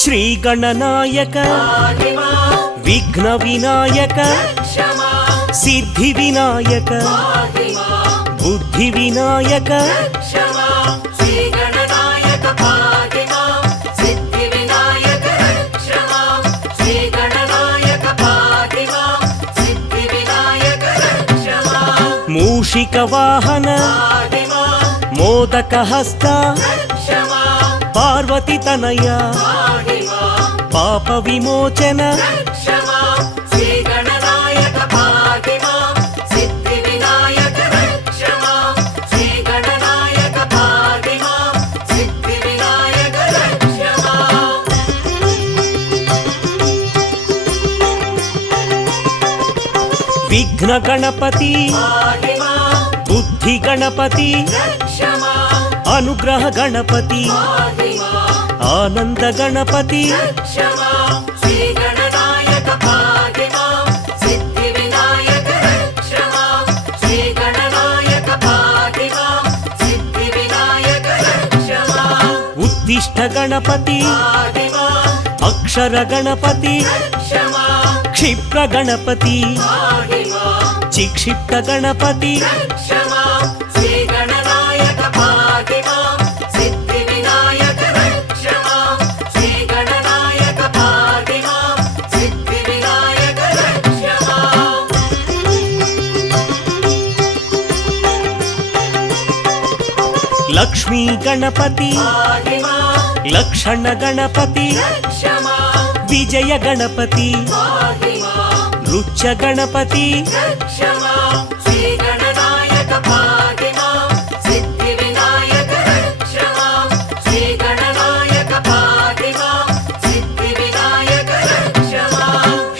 శ్రీ గణనాయక విఘ్న వినాయక సిద్ధి వినాయక బుద్ధి వినాయక మూషిక వాహన మోదక హస్త పార్వతి తనయ పాప విమోచన విఘ్న గణపతి బుద్ధి గణపతి అనుగ్రహ గణపతి ఆనంద గణపతి ఉద్దిష్ట గణపతి అక్షర గణపతి క్షిప్ర గణపతి చిక్షిప్త గణపతి లక్ష్మీ గణపతి లక్షణ గణపతి విజయ గణపతి నృత్య గణపతి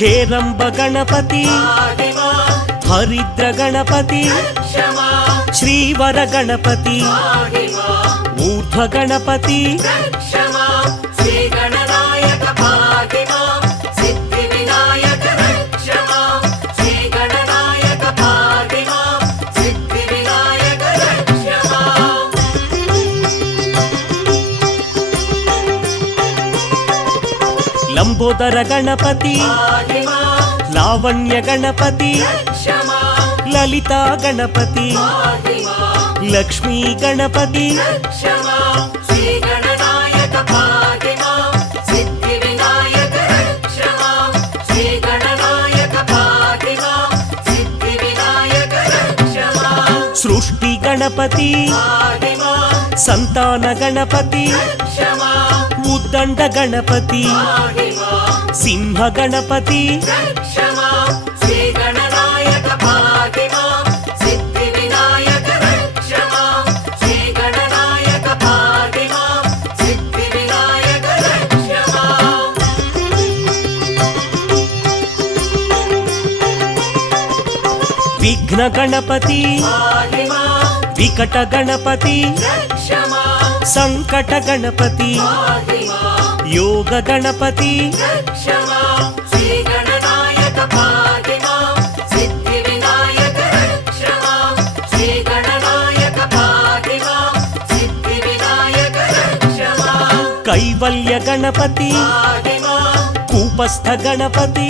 హేరంబ గణపతి హరిద్ర గణపతి శ్రీవర గణపతి ఊర్ధ్వ గణపతి లంబోదర గణపతి లావణ్య గణపతి లలితా గణపతి లక్ష్మీ గణపతి సృష్టి గణపతి సంతాన గణపతి ఉద్దండ గణపతి సింహ గణపతి విఘ్న గణపతి వికట గణపతి సంకట గణపతి యోగ గణపతి కైవల్య గణపతి కూపస్థ గణపతి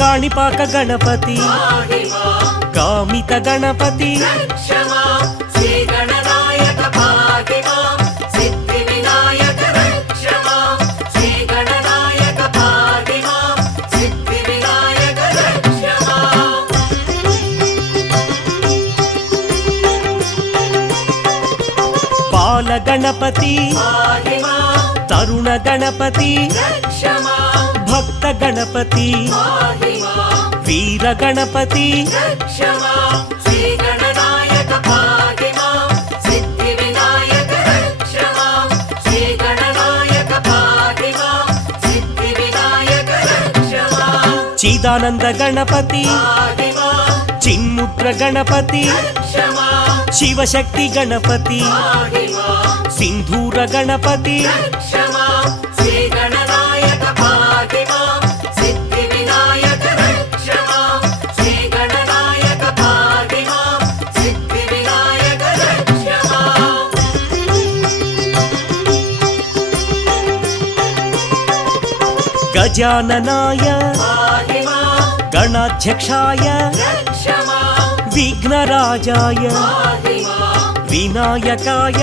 కాణిపాక గణపతి కామిత గణపతి బాల గణపతి తరుణ గణపతి భక్త గణపతి వీర గణపతి చిదానంద గణపతి చిన్ముద్ర గణపతి శివశక్తి గణపతి సింధూర గణపతి गजाननाय गणाध्यक्षाय विघ्नराजाय विनायकाय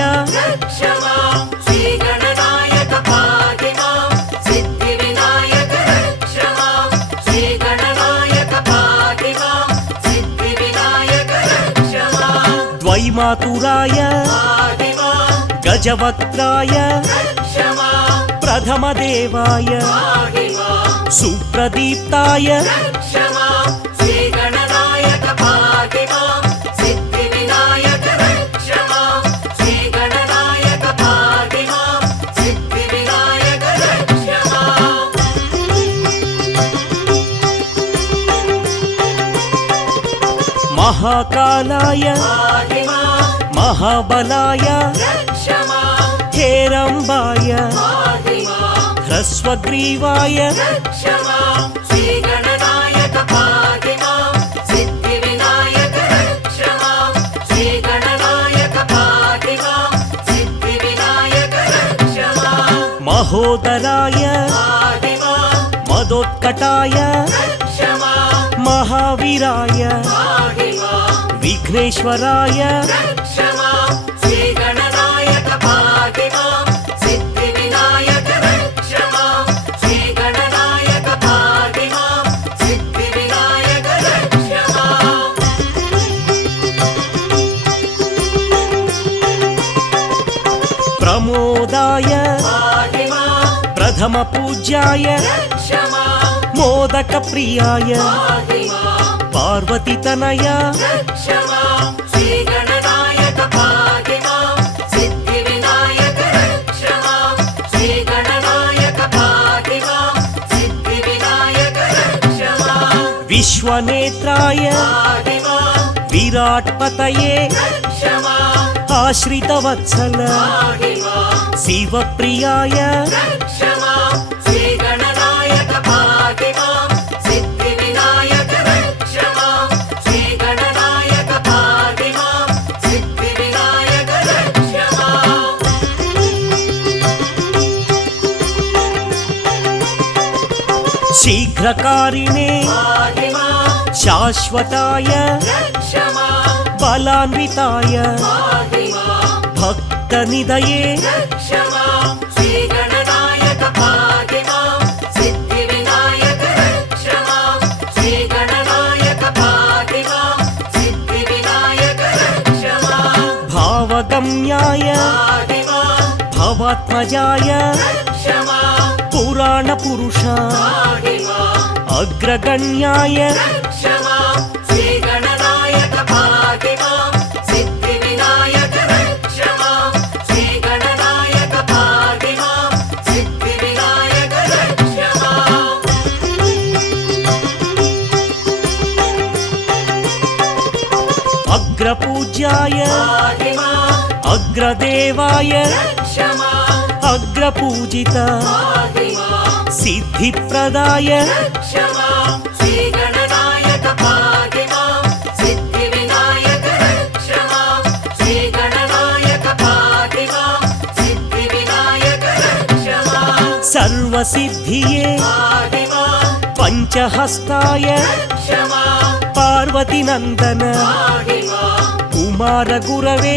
द्वैमातुराय गजवक्त्राय प्रथमदेवाय सुप्रदीप्ताय महाकालाय महाबलाय हेरम्बाय ह्रस्वग्रीवाय महोदराय मदोत्कटाय महावीराय विघ्नेश्वराय प्रमोदाय प्रथमपूज्याय मोदकप्रियाय पार्वतीतनय विश्वनेत्राय विराट्पतये आश्रितवत्सल शिवप्रियाय शीघ्रकारिणे शाश्वताय बलान्विताय भक्तनिधये भावगम्याय भवात्मजाय पुराणपुरुष अग्रगण्याय अग्रपूज्याय अग्रदेवाय अग्रपूजित सिद्धिप्रदाय सर्वसिद्धिये पंचहस्ताय पार्वतीनंदन कुमारगुरवे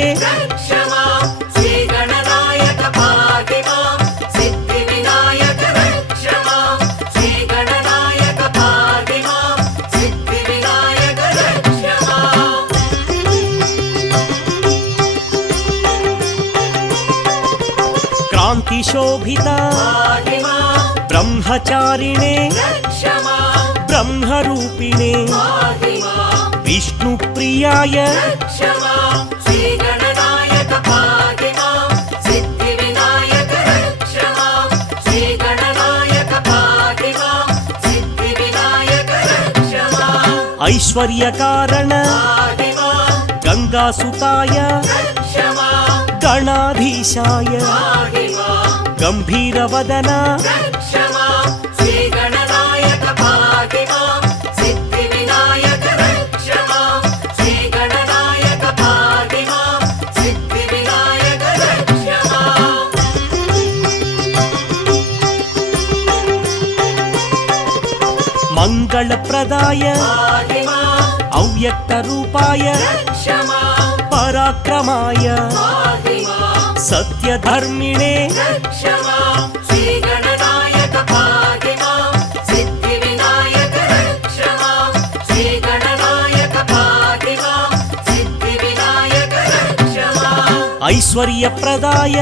क्रांतिशोभिता ब्रह्मचारिणे ब्रह्मरूपिणे विष्णुप्रियाय ऐश्वर्यकारण गंगासुताय गणाधीशाय गंभीरवदना మంగళప్రదాయ అవ్యక్తరూపాయ పరాక్రమాయ సత్యధర్మిణే ఐశ్వర్యప్రదాయ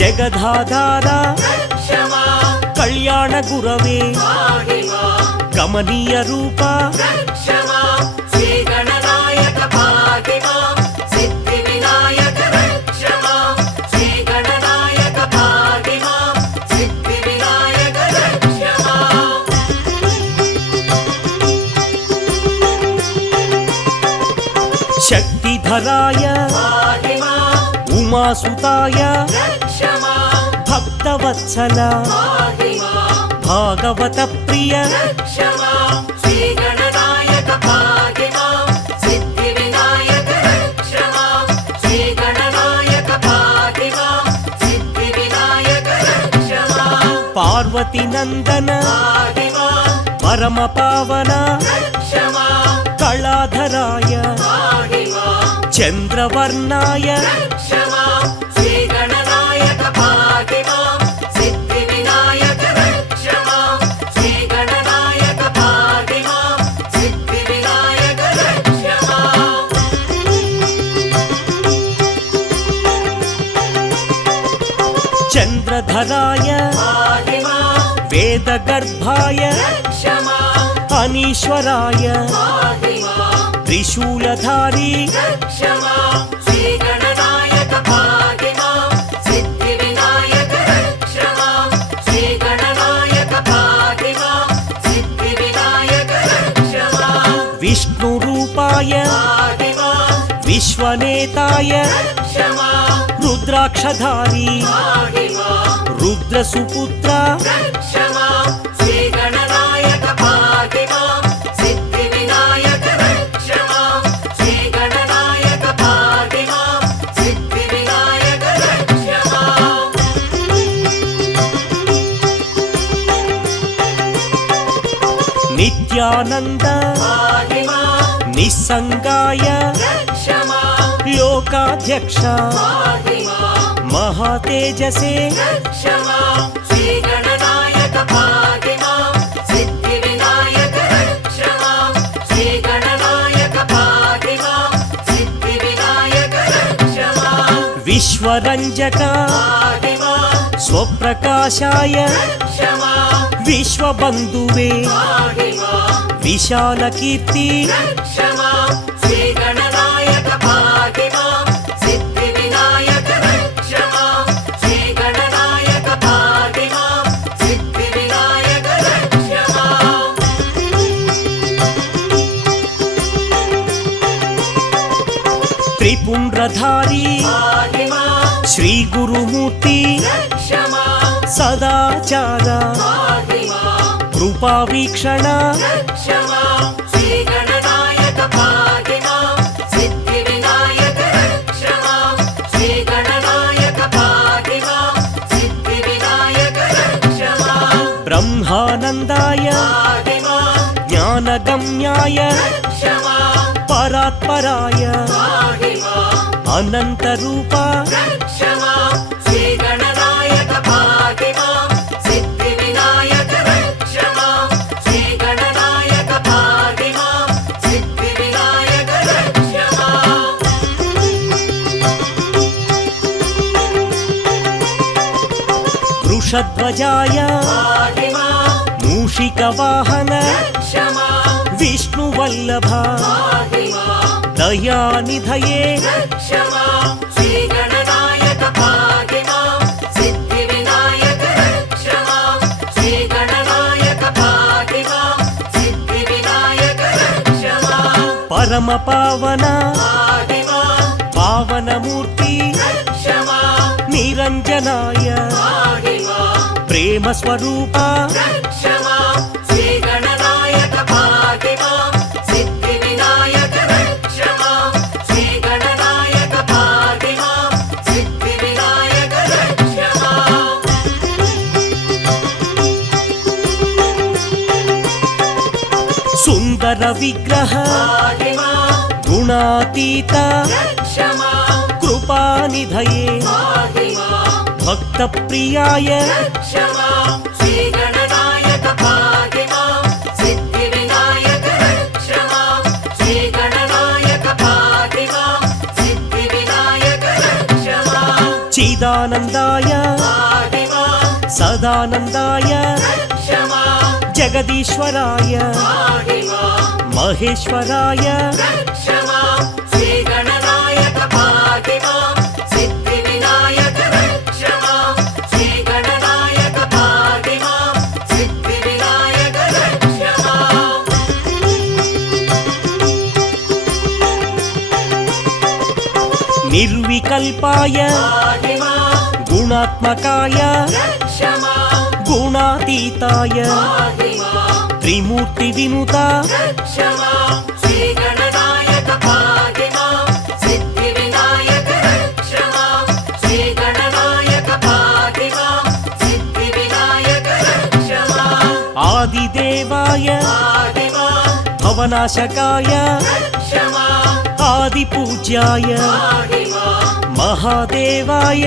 జగదాధార కళ్యాణ గురవే గమనీయ రూప శక్తిధరాయ ఉమాసుతాయ భక్తవత్సల భాగవత ప్రియ పార్వతి నందన పరమ పావన కళాధరాయ చంద్రవర్ణాయ చంద్రధరాయ వేదగర్భాయ అనీశ్వరాయ త్రిశూలధారీ విష్ణురూపాయ విశ్వనేతాయ రుద్రాక్షధారీ రుద్రసుపుత్ర నిత్యానంద నిస్సంగాయ లోకాధ్యక్ష మహాతేజసే విశ్వరంజక స్వప్రకాశాయ విశ్వబంధువే విశాల కీర్తి త్రిపుండ్రధారీ శ్రీ గురుమూర్తి సదాచార కృపావీక్షణ బ్రహ్మానందాయ జ్ఞానగమ్యాయ పరాత్పరాయ అనంతరూప వృషధ్వజాయ మూషికవాహన విష్ణువల్లభ దయానిధయే పరమ పావన పావనమూర్తి నిరంజనాయ ప్రేమ స్వరూప సుందర విగ్రహ గుణాతీత కృపానిధయే భక్త ప్రియాయ చిదానందాయ సదానందాయ జగదీశ్వరాయ మహేశ్వరాయ నిర్వికల్పాయ గుణాత్మకాయ గుణాతీతాయ త్రిమూర్తి వినుత ఆదిదేవాయ భవనాశకాయ ఆదిపూజ్యాయ మహాదేవాయ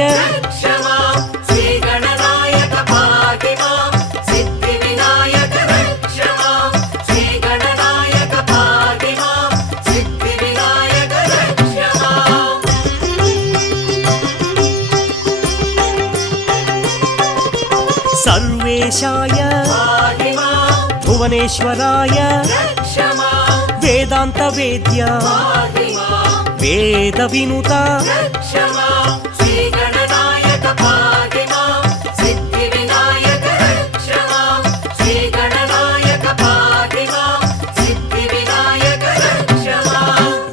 సర్వేశాయ భువనేశ్వరాయ వేదాంత వేద్య వేద వినుత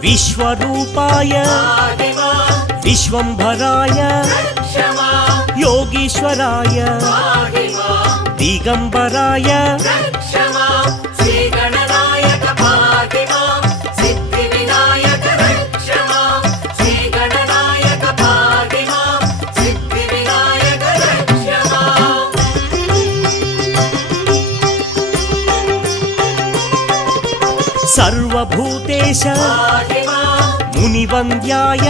విశ్వరూపాయ విశ్వంభరాయ యోగీశ్వరాయ దిగంబరాయ సర్వభూతేశ మునివంద్యాయ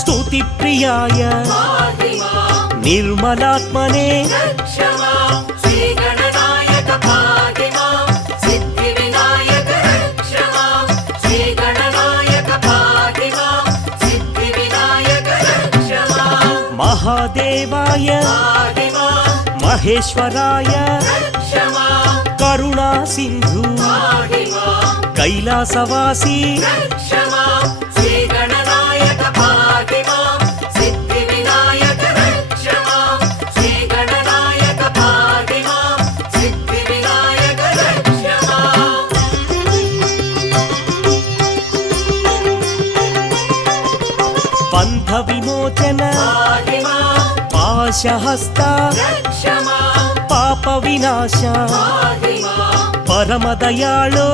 స్తుతిప్రియాయ నిర్మలాత్మనే మహాదేవాయ మహేశ్వరాయ కరుణా సింధు కైలాసవాసి బంధ విమోచన పాశహస్త పాప వినాశ పరమ దయాళో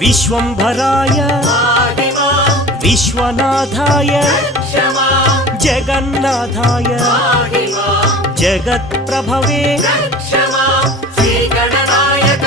విశ్వంభరాయ విశ్వనాథాయ జగన్నాథాయ జగత్ప్రభవే శ్రీ గణనాయక